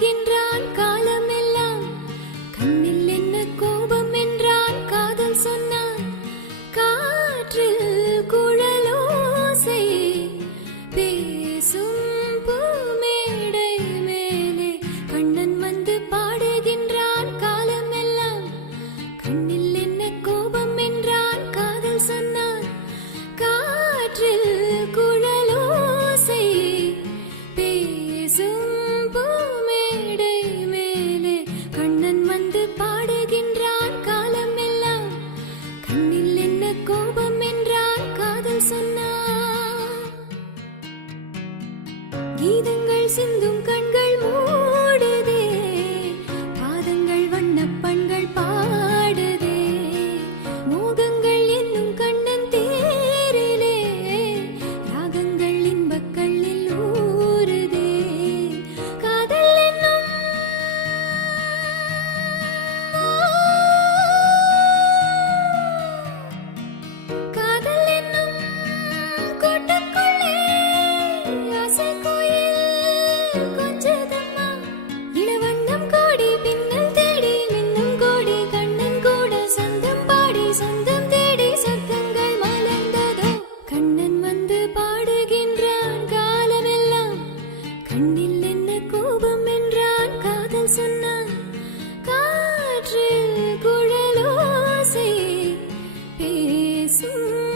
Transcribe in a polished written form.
பாடுகின்றான் காலமெல்லாம். கண்ணில் என்ன கோபம் என்றான் காதல் சொன்னான். காற்றில் குழலோசை பேசும் பூமேடை மேலே கண்ணன் வந்து பாடுகின்றான் காலமெல்லாம். கண்ணில் என்ன கோபம் என்றான் காதல் சொன்னான். காற்றில் குழலோசை பேசும் பூமேடை மேலே கண்ணன் வந்து பாடுகின்றான் காலமெல்லாம். கண்ணில் என்ன கோபம் என்றான் காதல் சொன்னான். கீதங்கள் சிந்தும் கண்கள் மூடுதே, பாதங்கள் வண்ணப்பண்கள் பாடுதே. மோகங்கள் என்னும் கண்ணன் தேரிலே ராகங்கள் இன்பக்கள்ளில் ஊறுதே. காதல் என்னும் காதல் என்னும் கூட்டுக்குள்ளே ஆசை கோயில் கொஞ்சதம்மா. இளவண்ணம் கோடி பின்னல் தேடி மின்னும் கோடி கண்ணன் கூட சொந்தம் பாடி சொந்தம் தேடி சொர்க்கங்கள் மலர்ந்ததோ. கண்ணன் வந்து பாடுகின்றான் காலமெல்லாம். கண்ணில் என்ன கோபம் என்றான் காதல் சொன்னான். காற்றில் குழலோசை பேசும்